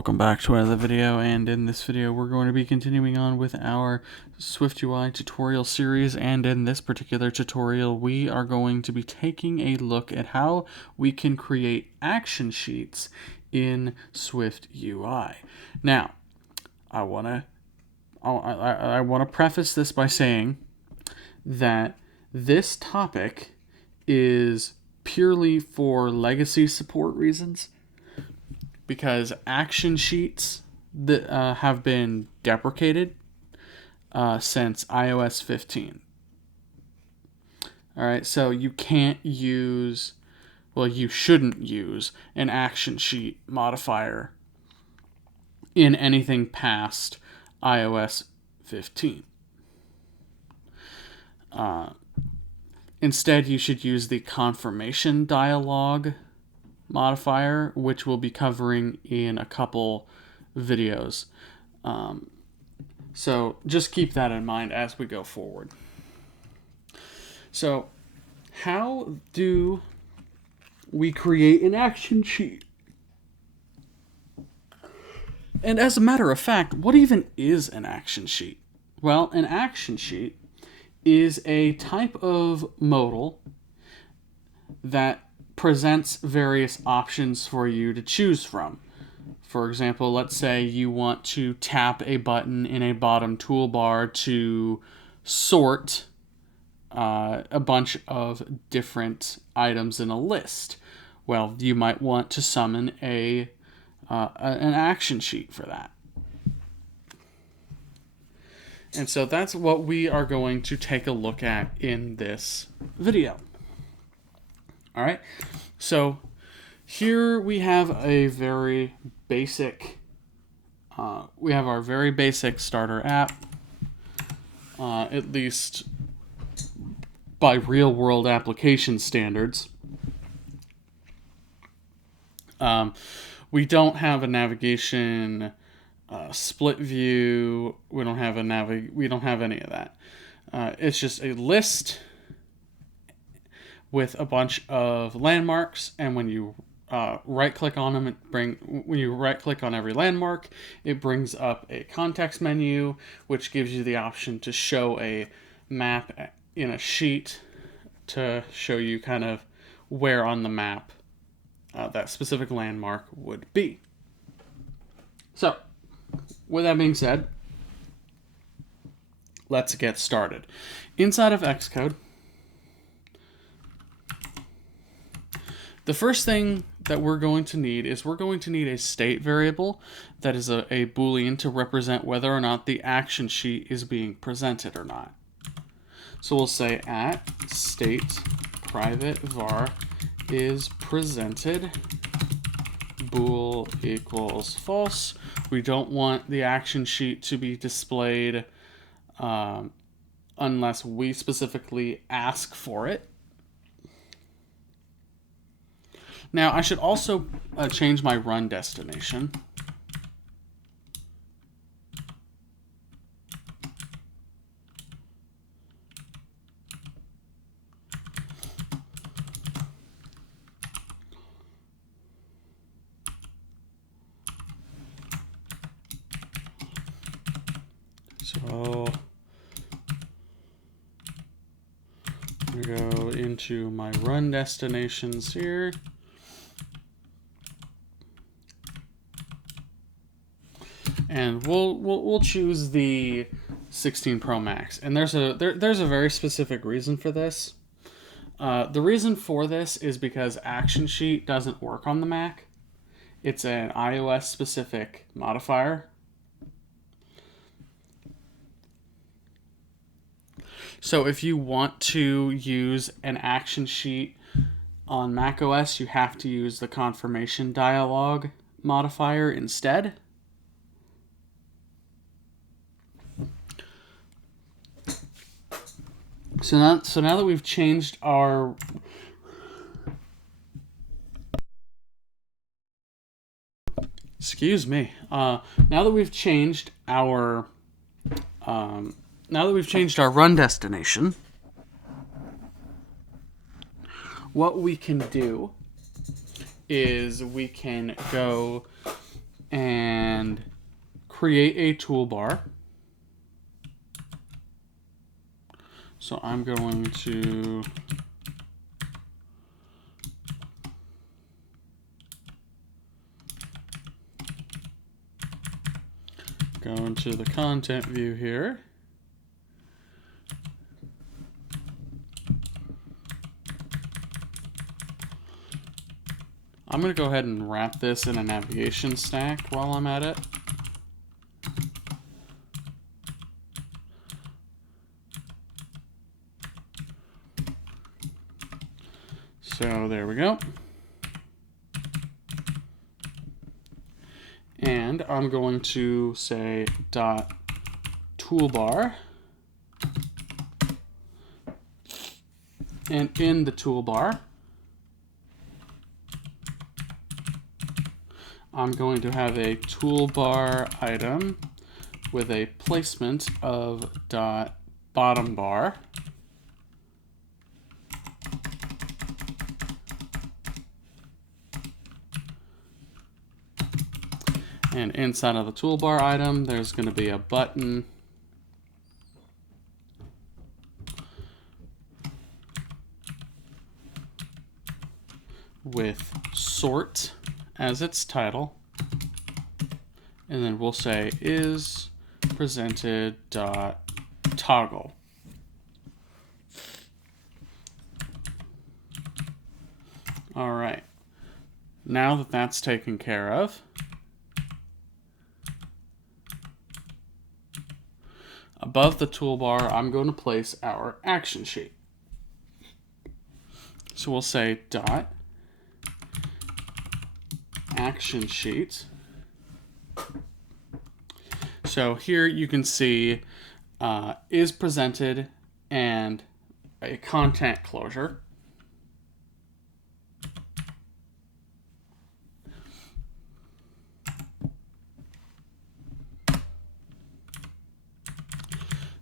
Welcome back to another video, and in this video we're going to be continuing on with our SwiftUI tutorial series, and in this particular tutorial we are going to be taking a look at how we can create action sheets in SwiftUI. Now, I want to preface this by saying that this topic is purely for legacy support reasons, because action sheets that have been deprecated since iOS 15. All right, so you can't use, well, you shouldn't use an action sheet modifier in anything past iOS 15. Instead, you should use the confirmationDialog modifier, which we'll be covering in a couple videos. So just keep that in mind as we go forward. So how do we create an action sheet? And as a matter of fact, what even is an action sheet? Well, an action sheet is a type of modal that presents various options for you to choose from. For example, let's say you want to tap a button in a bottom toolbar to sort a bunch of different items in a list. Well, you might want to summon an action sheet for that. And so that's what we are going to take a look at in this video. All right, so here we have a very basic, we have our very basic starter app, at least by real world application standards. We don't have a navigation split view. We don't have we don't have any of that. It's just a list with a bunch of landmarks, and when you right-click on them, when you right-click on every landmark, it brings up a context menu, which gives you the option to show a map in a sheet to show you kind of where on the map that specific landmark would be. So, with that being said, let's get started. Inside of Xcode, the first thing that we're going to need is a state variable that is a Boolean to represent whether or not the action sheet is being presented or not. So we'll say at state private var is presented bool equals false. We don't want the action sheet to be displayed unless we specifically ask for it. Now, I should also change my run destination. So I'm going to go into my run destinations here. And we'll choose the 16 Pro Max, and there's a very specific reason for this. The reason for this is because Action Sheet doesn't work on the Mac. It's an iOS specific modifier. So if you want to use an Action Sheet on macOS, you have to use the confirmationDialog modifier instead. So now that we've changed our now that we've changed our run destination, what we can do is we can go and create a toolbar. So I'm going to go into the content view here. I'm going to go ahead and wrap this in a navigation stack while I'm at it. So there we go. And I'm going to say dot toolbar. And in the toolbar, I'm going to have a toolbar item with a placement of dot bottom bar. And inside of the toolbar item, there's going to be a button with sort as its title. And then we'll say is presented dot toggle. All right. Now that that's taken care of, above the toolbar, I'm going to place our action sheet. So we'll say dot action sheet. So here you can see is presented and a content closure.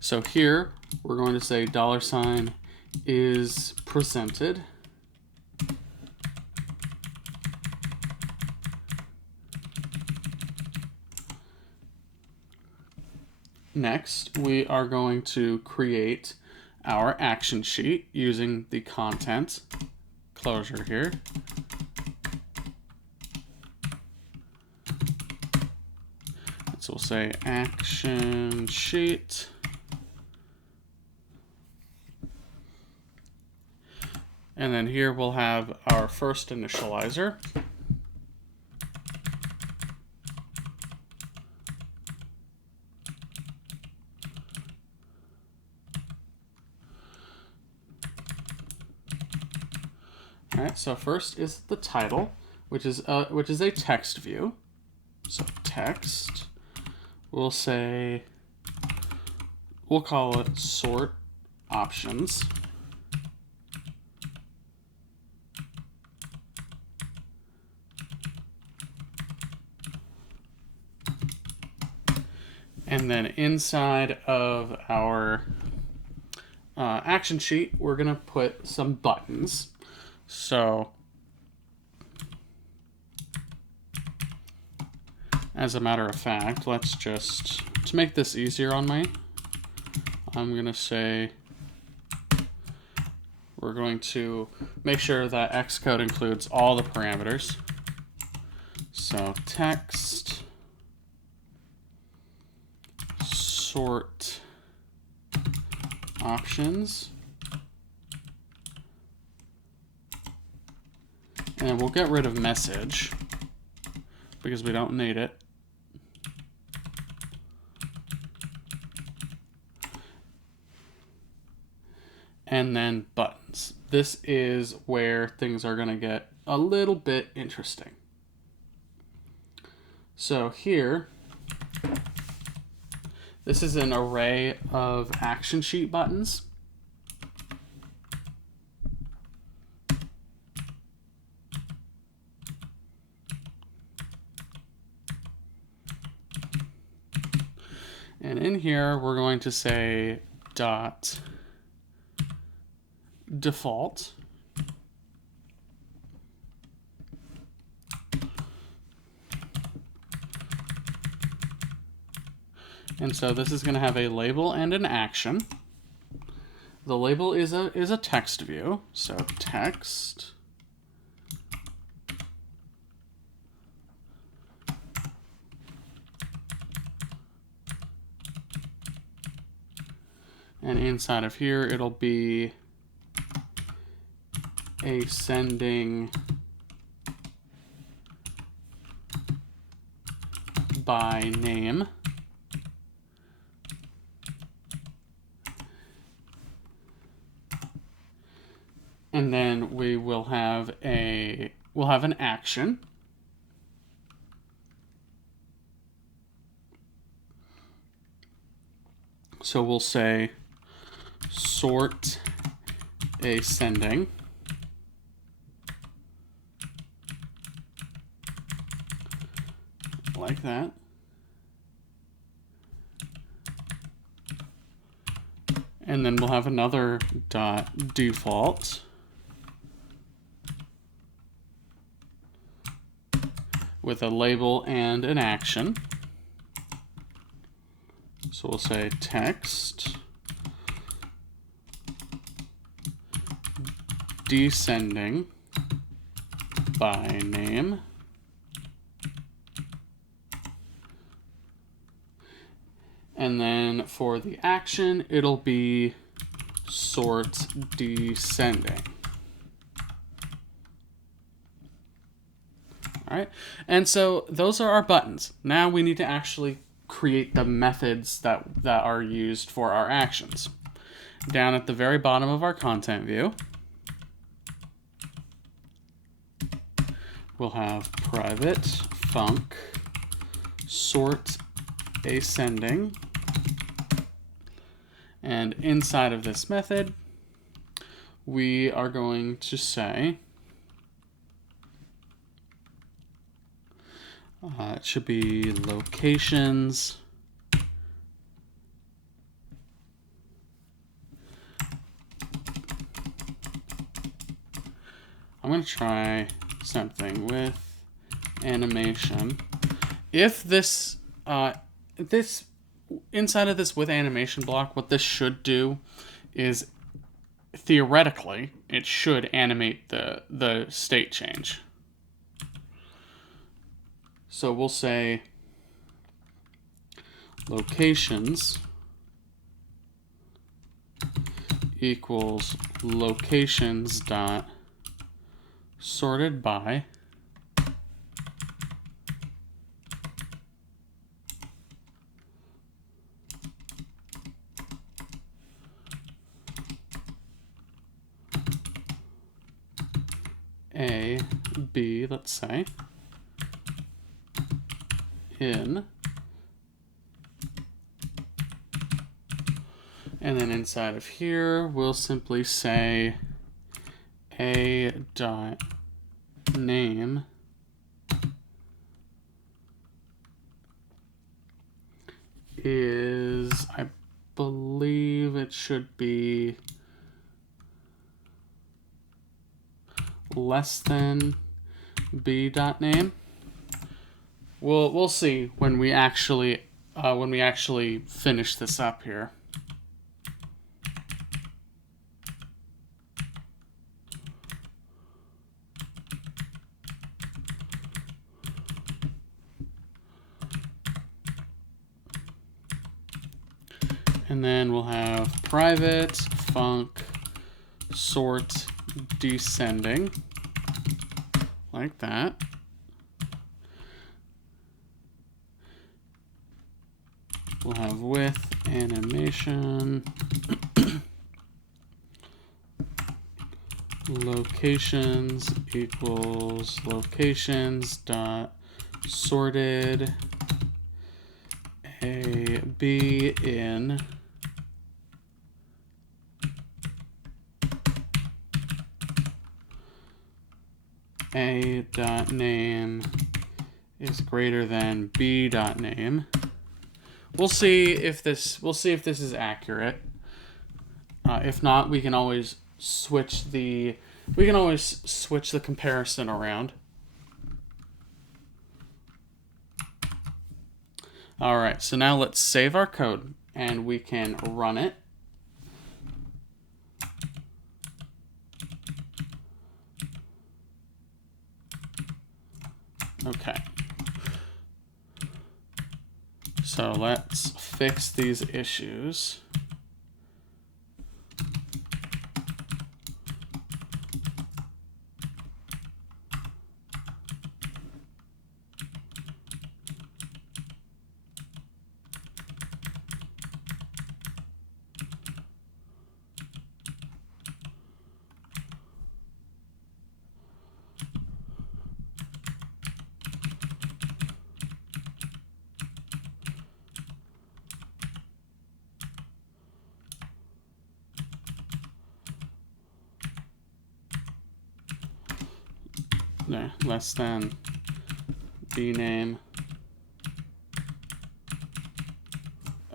So here we're going to say $ is presented. Next, we are going to create our action sheet using the content closure here. So we'll say action sheet. And then here we'll have our first initializer. All right, so first is the title, which is a text view. So text, we'll call it sort options. And then inside of our action sheet, we're going to put some buttons. So as a matter of fact, let's just, to make this easier on me, I'm going to say we're going to make sure that Xcode includes all the parameters. So text sort options. And we'll get rid of message because we don't need it. And then buttons. This is where things are going to get a little bit interesting. So here, this is an array of action sheet buttons. And in here, we're going to say dot default. And so this is going to have a label and an action. The label is a text view, so text. And inside of here, it'll be ascending by name. And then we'll have an action. So we'll say sort ascending. Like that. And then we'll have another dot default with a label and an action. So we'll say text descending by name. And then for the action, it'll be sort descending. All right, and so those are our buttons. Now we need to actually create the methods that are used for our actions. Down at the very bottom of our content view, we'll have private func sort ascending. And inside of this method, we are going to say, it should be locations I'm going to try something with animation. If this inside of this with animation block, what this should do is theoretically it should animate the state change. So we'll say locations equals locations dot sorted by A, B, let's say, in, and then inside of here, we'll simply say A dot name is, I believe it should be less than B dot name. We'll see when we actually finish this up here. And then we'll have private func sort descending, like that. We'll have with animation locations equals locations dot sorted A, B in A dot name is greater than B dot name. We'll see if this is accurate. If not, we can always switch the comparison around. All right, so now let's save our code and we can run it. Okay. So let's fix these issues. No, less than bname.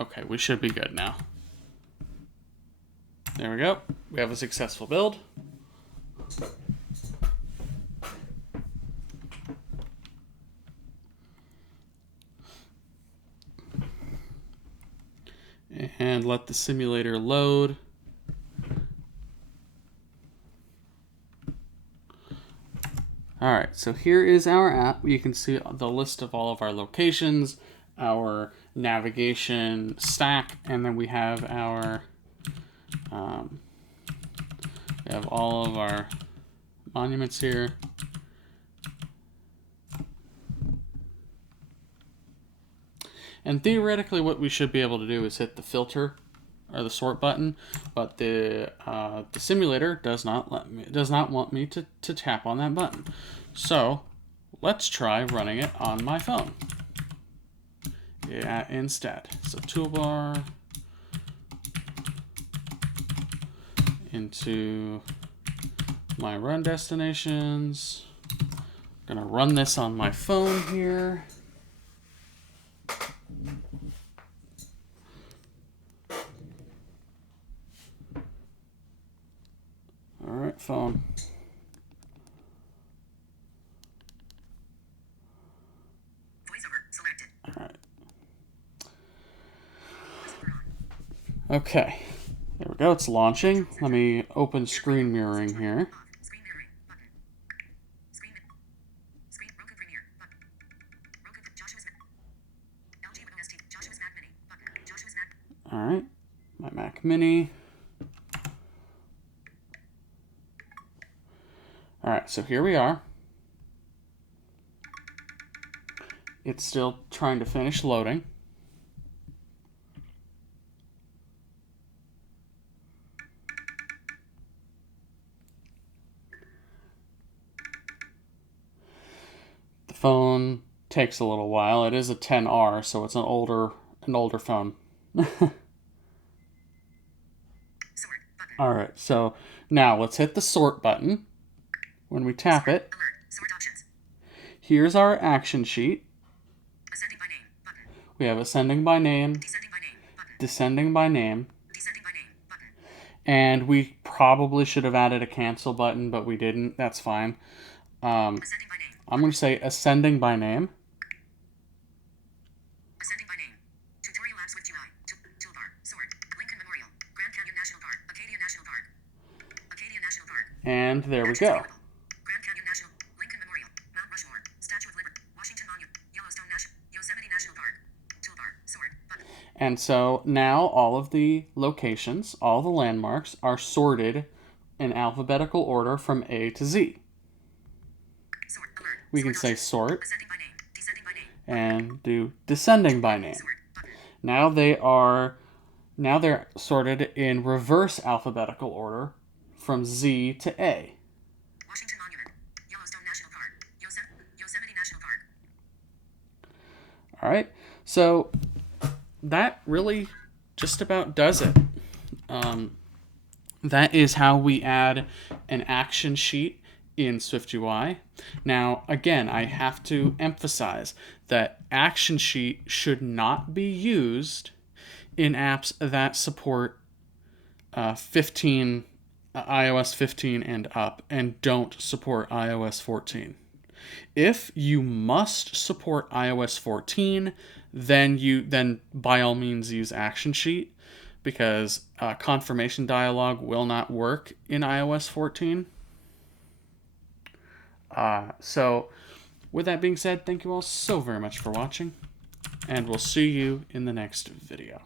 Okay, we should be good now. There we go. We have a successful build. And let the simulator load. All right, so here is our app. You can see the list of all of our locations, our navigation stack, and then we have our we have all of our monuments here. And theoretically, what we should be able to do is hit the filter or the sort button, but the simulator does not want me to tap on that button. So let's try running it on my phone. Yeah, instead. So toolbar into my run destinations. I'm gonna run this on my phone here. All right, phone. Voiceover selected. All right. Okay, there we go. It's launching. Let me open screen mirroring here. Screen mirroring button. Screen Roku Premiere button. Roku Joshua's LG OST Joshua's Mac Mini button. Joshua's Mac. All right, my Mac Mini. All right, so here we are. It's still trying to finish loading. The phone takes a little while. It is a 10R, so it's an older phone. Sort button. All right, so now let's hit the sort button. When we tap it, Alert. Sort options. here's our action sheet. Ascending by name button. We have ascending by name, Descending by name button. descending by name, Descending by name button. and we probably should have added a cancel button, but we didn't. That's fine. Ascending by name. I'm going to say ascending by name. Ascending by name. Tutorial apps with UI. Toolbar. Sort. Lincoln Memorial. Grand Canyon National Park. Acadia National Park. Acadia National Park. And there we Actions go. available. Grand Canyon National. Lincoln Memorial. Mount Rushmore. Statue of Liberty. Washington Monument. Yellowstone National. Yosemite National Park. Toolbar. Sort. Button. And so now all of the locations, all the landmarks, are sorted in alphabetical order from A to Z. Sort. Alert. We can Sort say options. sort Ascending by name. Descending by name. and do descending by name. Sort. Button. Now they're sorted in reverse alphabetical order from Z to A. Washington Monument. Yellowstone National Park. Yosemite National Park. All right, so that really just about does it. That is how we add an action sheet in SwiftUI. Now, again, I have to emphasize that action sheet should not be used in apps that support iOS 15 and up and don't support iOS 14. If you must support iOS 14, then by all means use ActionSheet, because confirmation dialog will not work in iOS 14. So with that being said, thank you all so very much for watching, and we'll see you in the next video.